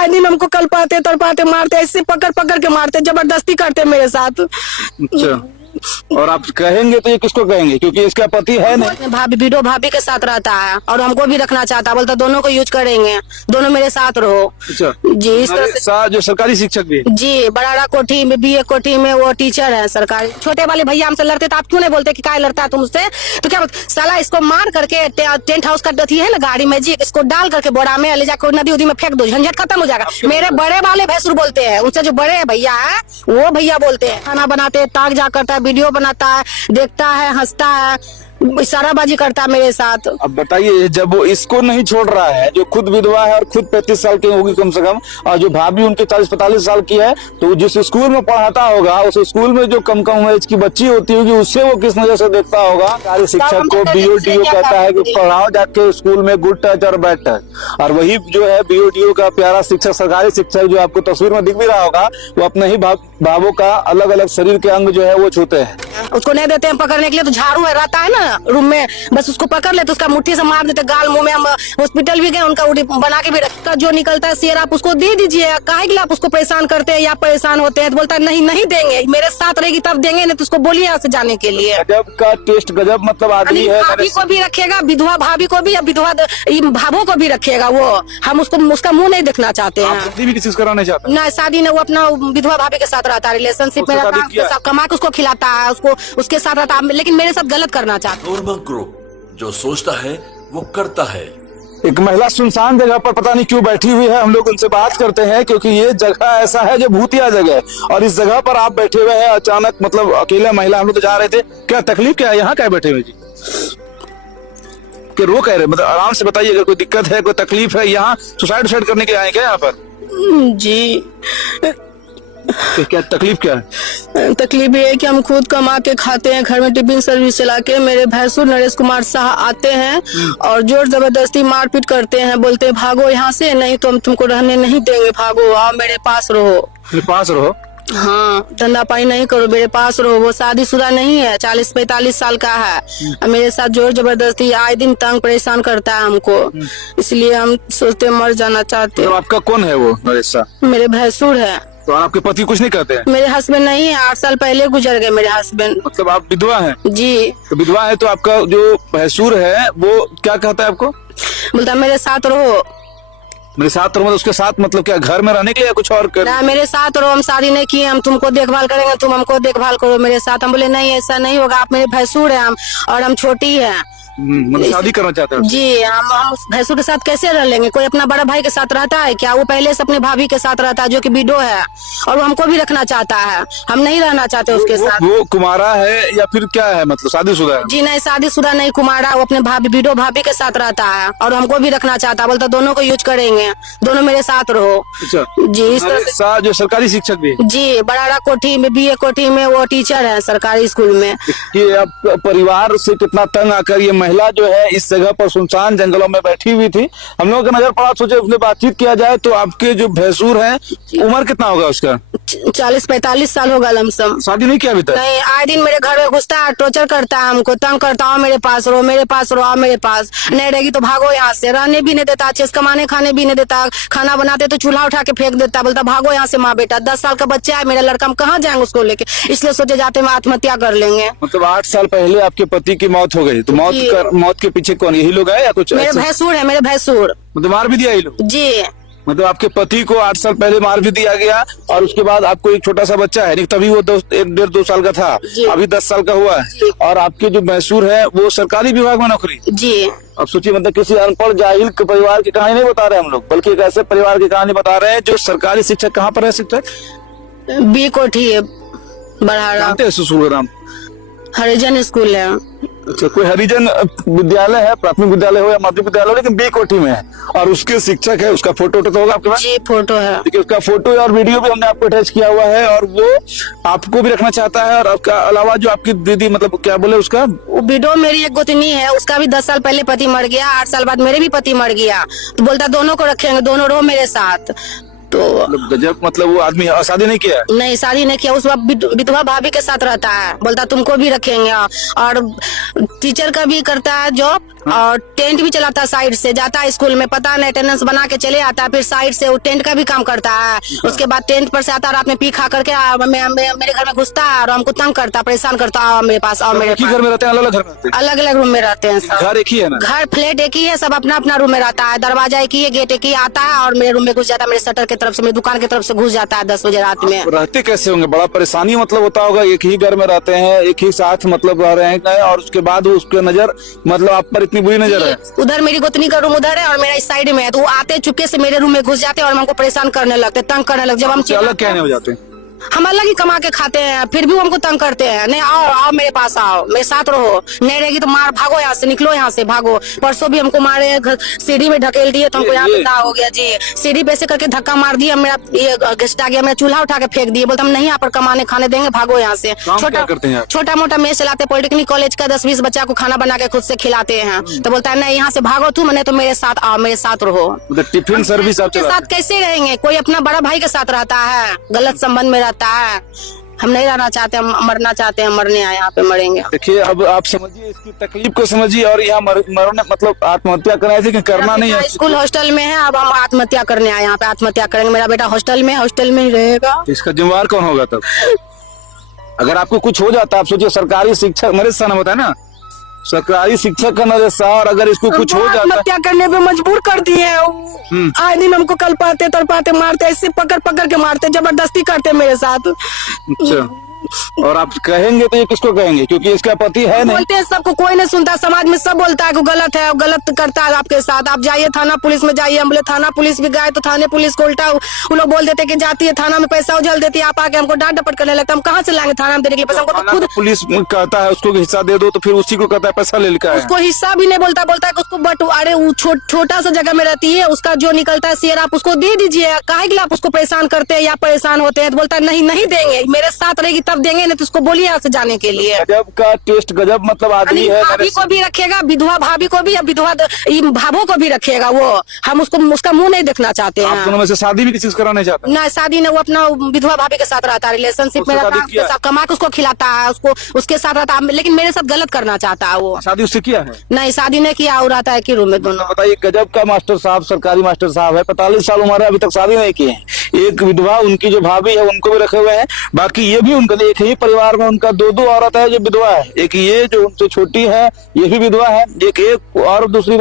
आए दिन हमको कलपाते तड़पाते मारते, ऐसे पकड़ पकड़ के मारते, जबरदस्ती करते मेरे साथ। अच्छा, और आप कहेंगे तो ये किसको कहेंगे, क्योंकि इसका पति है नहीं। भाभी वीडियो भाभी के साथ रहता है और हमको भी रखना चाहता है, बोलता दोनों को यूज करेंगे, दोनों मेरे साथ रहो। अच्छा जी, इस तरह से। जो सरकारी शिक्षक भी है। जी, बड़ाड़ा कोठी में BA कोठी में वो टीचर है सरकारी। छोटे वाले भैया हमसे लड़ते तो आप क्यों नहीं बोलते कि काय लड़ता है तुमसे, तो क्या साला इसको मार करके टेंट हाउस का है ना गाड़ी में जी, इसको डाल करके बोरा में ले जाकर नदी उदी में फेंक दो, झंझट खत्म हो जाएगा। मेरे बड़े वाले भैंसुर बोलते हैं, उनसे जो बड़े भैया है वो भैया बोलते हैं। खाना बनाते ताक जा करता है, वीडियो बनाता है, देखता है, हंसता है, इशाराबाजी करता है मेरे साथ। अब बताइए, जब वो इसको नहीं छोड़ रहा है, जो खुद विधवा है और खुद 35 साल की होगी कम से कम, और जो भाभी उनके 40-45 साल की है, तो जिस स्कूल में पढ़ाता होगा उस स्कूल में जो कम एज की बच्ची होती होगी उससे वो किस नजर से देखता होगा। सारे शिक्षक को BODO कहता है कि पढ़ाओ जाके स्कूल में गुड टच और बैड टच, और वही जो है BODO का प्यारा शिक्षक, सरकारी शिक्षक जो आपको तस्वीर में दिख भी रहा होगा, वो अपने ही भावों का अलग अलग शरीर के अंग जो है वो छूते हैं। उसको नहीं देते हैं पकड़ने के लिए, तो झाड़ू है रहता है ना रूम में, बस उसको पकड़ लेते, उसका मुट्ठी से मार देते गाल मुंह में। हम हॉस्पिटल भी गए, उनका उड़ी बना के भी रखा, जो निकलता है शेर आप उसको दे दीजिए, काहे के लिए आप उसको परेशान करते हैं या परेशान होते हैं। तो बोलता है नहीं नहीं देंगे, मेरे साथ रहेगी तब देंगे, नहीं तो उसको बोलिए यहाँ से जाने के लिए। गजब का टेस्ट, गजब मतलब आदमी है। भाभी को भी रखेगा, विधवा भाभी को भी, विधवा भाभों को भी रखेगा वो। हम उसको उसका मुंह नहीं देखना चाहते हैं। शादी भी किसी से कराना चाहते हैं? नहीं, शादी नहीं, वो अपना विधवा भाभी के साथ रहता है, रिलेशनशिप में रहता है, कमा के उसको खिलाता है, उसको उसके साथ रहता है, लेकिन मेरे साथ गलत करना चाहता है। नॉर्मा ग्रुप जो सोचता है वो करता है। एक महिला सुनसान जगह पर पता नहीं क्यों बैठी हुई है, हम लोग उनसे बात करते हैं, क्योंकि ये जगह ऐसा है जो भूतिया जगह है, और इस जगह पर आप बैठे हुए हैं अचानक, मतलब अकेले महिला, हम लोग तो जा रहे थे, क्या तकलीफ क्या है, यहाँ क्या बैठे हुए जी, कि रो कह रहे, मतलब आराम से बताइए, अगर कोई दिक्कत है, कोई तकलीफ है, यहाँ सुसाइड करने के लिए आए क्या यहाँ पर? जी, तो क्या तकलीफ क्या है? तकलीफ ये है कि हम खुद कमा के खाते हैं, घर में टिफिन सर्विस चला के। मेरे भैंसुर नरेश कुमार शाह आते हैं और जोर जबरदस्ती मारपीट करते हैं, बोलते हैं भागो यहाँ से, नहीं तो हम तुमको रहने नहीं देंगे, भागो, आओ मेरे पास रहो। मेरे पास रहो? हाँ, धंधा पानी नहीं करो, मेरे पास रहो। वो शादीशुदा नहीं है, 40-45 साल का है। मेरे साथ जोर जबरदस्ती आए दिन तंग परेशान करता है हमको, इसलिए हम सोचते मर जाना चाहते हैं। आपका कौन है वो नरेश शाह? मेरे भैंसुर है। तो आपके पति कुछ नहीं कहते हैं? मेरे हस्बैंड नहीं है, 8 साल पहले गुजर गए मेरे हस्बैंड। मतलब आप विधवा हैं? जी। तो विधवा है, तो आपका जो भैंसुर है वो क्या कहता है आपको? बोलता मेरे साथ रहो। मेरे साथ रहो, उसके साथ मतलब क्या, घर में रहने के लिए या कुछ और ना, मेरे साथ रहो, हम शादी नहीं किए, हम तुमको देखभाल करेंगे, तुम हमको देखभाल करो मेरे साथ। हम बोले नहीं, ऐसा नहीं होगा, आप मेरे भैंसुर हैं, हम और हम छोटी है। मतलब शादी करना चाहते हैं? जी, हम भैंसुर के साथ कैसे रह लेंगे? कोई अपना बड़ा भाई के साथ रहता है क्या? वो पहले से अपने भाभी के साथ रहता है जो कि विडो है, और वो हमको भी रखना चाहता है, हम नहीं रहना चाहते उसके साथ। वो कुमारा है या फिर क्या है, मतलब शादीशुदा है? जी नहीं, शादीशुदा नहीं, कुमारा। वो अपने भाभी विडो भाभी के साथ रहता है और हमको भी रखना चाहता है, बोलता दोनों को यूज करेंगे, दोनों मेरे साथ रहो। अच्छा जी, इस तरह से। जो सरकारी शिक्षक भी? जी, बड़ाड़ा कोठी में BA कोठी में वो टीचर है सरकारी स्कूल में। कि अब परिवार से कितना तंग आकर ये महिला जो है इस जगह पर सुनसान जंगलों में बैठी हुई थी। हम लोगों का नजर पड़ा, सोचे उसने बातचीत किया जाए। तो आपके जो भैंसुर है, उम्र कितना होगा उसका? 40-45 साल होगा लमसम। शादी नहीं किया अभी तक? नहीं, आए दिन मेरे घर में घुसता है, टॉर्चर करता है हमको, तंग करता है, मेरे पास रहो, मेरे पास रहो, मेरे पास नहीं रहेगी तो भागो यहाँ से। रहने भी नहीं देता, अच्छे से कमाने खाने भी नहीं देता, खाना बनाते तो चूल्हा उठा के फेंक देता, बोलता भागो यहाँ से माँ बेटा। 10 साल का बच्चा है मेरा लड़का, हम कहाँ जाएंगे उसको लेके, इसलिए सोचे जाते में आत्महत्या कर लेंगे। मतलब 8 साल पहले आपके पति की मौत हो गई, तो मौत के पीछे कौन, यही लोग है या कुछ? मेरे भैंसुर है, मेरे भैंसुर। मतलब मार भी दिया ये लोग? जी, मतलब आपके पति को 8 साल पहले मार भी दिया गया, और उसके बाद आपको एक छोटा सा बच्चा है, तभी वो 1-1.5-2 साल का था, अभी 10 साल का हुआ है, और आपके जो भैंसुर है वो सरकारी विभाग में नौकरी। जी। अब सोचिए, मतलब किसी अनपढ़ जाहिल के परिवार की कहानी नहीं बता रहे हम लोग, बल्कि एक ऐसे परिवार की कहानी बता रहे हैं जो सरकारी शिक्षक। कहाँ पर है शिक्षक? B कोठी है, बड़ाड़ा। स्कूल नाम हरिजन स्कूल है। अच्छा, कोई हरिजन विद्यालय है, प्राथमिक विद्यालय हो या माध्यमिक विद्यालय हो, लेकिन B कोठी में है, और उसके शिक्षक है। उसका फोटो तो होगा आपके पास? जी, फोटो है। देखिए, उसका फोटो और वीडियो भी हमने आपको अटैच किया हुआ है, और वो आपको भी रखना चाहता है। और आपका अलावा जो आपकी दीदी, मतलब क्या बोले उसका, वो विडो मेरी एक गोतनी है, उसका भी 10 साल पहले पति मर गया, 8 साल बाद मेरे भी पति मर गया, तो बोलता दोनों को रखेंगे, दोनों रहो मेरे साथ। तो गजब, मतलब वो आदमी शादी नहीं किया है? नहीं, शादी नहीं किया। उस वक्त विधवा भाभी के साथ रहता है, बोलता तुमको भी रखेंगे। और टीचर का भी करता है जॉब, और टेंट भी चलाता है साइड से, जाता है स्कूल में, पता नहीं अटेंडेंस बना के चले आता है, फिर साइड से वो टेंट का भी काम करता है। उसके बाद टेंट पर से आता, रात में पी खा करके मेरे घर में घुसता है और हमको तंग करता, परेशान करता है मेरे पास। और मेरे एक ही घर में रहते हैं, अलग अलग घर में रहते हैं? अलग अलग रूम में रहते हैं सब। घर एक ही है ना? घर फ्लैट एक ही है, सब अपना अपना रूम में रहता है। दरवाजा एक ही है, गेट एक ही, आता है और मेरे रूम में घुस जाता है, मेरे शटर की तरफ से, मेरी दुकान की तरफ से घुस जाता है 10 बजे रात में। रहते कैसे होंगे? बड़ा परेशानी मतलब होता होगा, एक ही घर में रहते हैं, एक ही साथ मतलब रह रहे हैं, और उसके बाद उसके नजर मतलब आप पर इतनी बुरी नजर है? उधर मेरी गोतनी का रूम उधर है और मेरा इस साइड में है, तो वो आते चुपके से मेरे रूम में घुस जाते हैं और हमको परेशान करने लगते, तंग करने लगते। जब हम अलग क्या हो जाते हैं? हम अलग ही कमा के खाते हैं, फिर भी वो हमको तंग करते हैं। नहीं, आओ आओ मेरे पास आओ, मेरे साथ रहो, नहीं रहेगी तो मार, भागो यहाँ से, निकलो यहाँ से, भागो। परसों भी हमको मारे, सीढ़ी में ढकेल दिए, तो हमको यहाँ पे दाग हो गया जी। सीढ़ी पे से करके धक्का मार दिया, मेरा ये गेस्ट आ गया, मेरा चूल्हा उठा के फेंक दिए, बोलते हम नहीं यहाँ पर कमाने खाने देंगे, भागो यहाँ से। छोटा मोटा मेस चलाते, पॉलिटेक्निक कॉलेज का 10-20 बच्चा को खाना बना के खुद से खिलाते हैं। तो बोलता है नहीं, यहाँ से भागो तुम, नहीं तो मेरे साथ आओ, मेरे साथ रहो। टिफिन सर्विस आपके साथ कैसे रहेंगे? कोई अपना बड़ा भाई के साथ रहता है, गलत संबंध में रहता है। हम नहीं रहना चाहते, हम मरना चाहते हैं, मरने आए, यहाँ पे मरेंगे। देखिए, अब आप समझिए इसकी तकलीफ को समझिए, और यहाँ मरने मतलब आत्महत्या करना है कि करना नहीं है? स्कूल हॉस्टल में है, अब हम आत्महत्या करने आए, यहाँ पे आत्महत्या करेंगे। मेरा बेटा हॉस्टल में ही रहेगा। इसका जिम्मेवार कौन होगा तब? अगर आपको कुछ हो जाता, आप सोचिए, सरकारी शिक्षक नरेश शाह होता है ना, सरकारी शिक्षक का नरेश शाह, और अगर इसको कुछ हो जाता, आत्महत्या करने पे मजबूर कर दिए। आए दिन हमको कल पाते तड़पाते मारते, ऐसे पकड़ पकड़ के मारते, जबरदस्ती करते मेरे साथ। अच्छा, और आप कहेंगे तो ये किसको कहेंगे, क्योंकि इसका पति है नहीं? बोलते हैं सबको, कोई नहीं सुनता, समाज में सब बोलता है कि गलत है, गलत करता है आपके साथ। आप जाइए थाना पुलिस में जाइए। हम बोले थाना पुलिस भी गए तो थाने पुलिस को उल्टा वो लोग बोल देते कि जाती है थाना में, पैसा उछल देती है, आप आके हमको डांट डपट करने लगता है। हम कहाँ से लाएंगे थाना में देने के लिए पैसा? हमको तो खुद पुलिस कहता है उसको हिस्सा दे दो, तो फिर उसी को कहता है पैसा ले लिखा है। उसको हिस्सा भी नहीं बोलता, बोलता है कि उसको बट, अरे वो छोटा सा जगह में रहती है, उसका जो निकलता है शेयर आप उसको दे दीजिए, काहे के लिए आप उसको परेशान करते हैं या परेशान होते हैं? तो बोलता है नहीं नहीं देंगे, मेरे साथ रहेगी तब देंगे, नहीं तो उसको बोलिए यहाँ से जाने के लिए। गजब का टेस्ट, गजब मतलब आदमी है। भाभी को भी रखेगा, विधवा भाभी को भी, विधवा भाभों को भी रखेगा वो। हम उसका मुंह नहीं देखना चाहते हैं। आप दोनों में से शादी भी किसी से कराना चाहते हैं? नहीं, शादी नहीं, वो अपना विधवा भाभी के साथ रहता है, रिलेशनशिप में रहता है, उसके साथ कमा के उसको खिलाता है, उसके साथ रहता है, लेकिन मेरे साथ गलत करना चाहता है वो। शादी उससे किया है? नहीं, शादी नहीं किया, और रहता है कि रूम में दोनों। बताइए, गजब का मास्टर साहब, सरकारी मास्टर साहब है, 45 साल उम्र है, अभी तक शादी नहीं की है। एक विधवा, उनकी जो भाभी है उनको भी रखे हुए हैं, बाकी ये भी उनका एक ही परिवार में उनका दो औरत है जो विधवा है। एक ये जो उनसे छोटी है, ये भी विधवा है, एक और दूसरी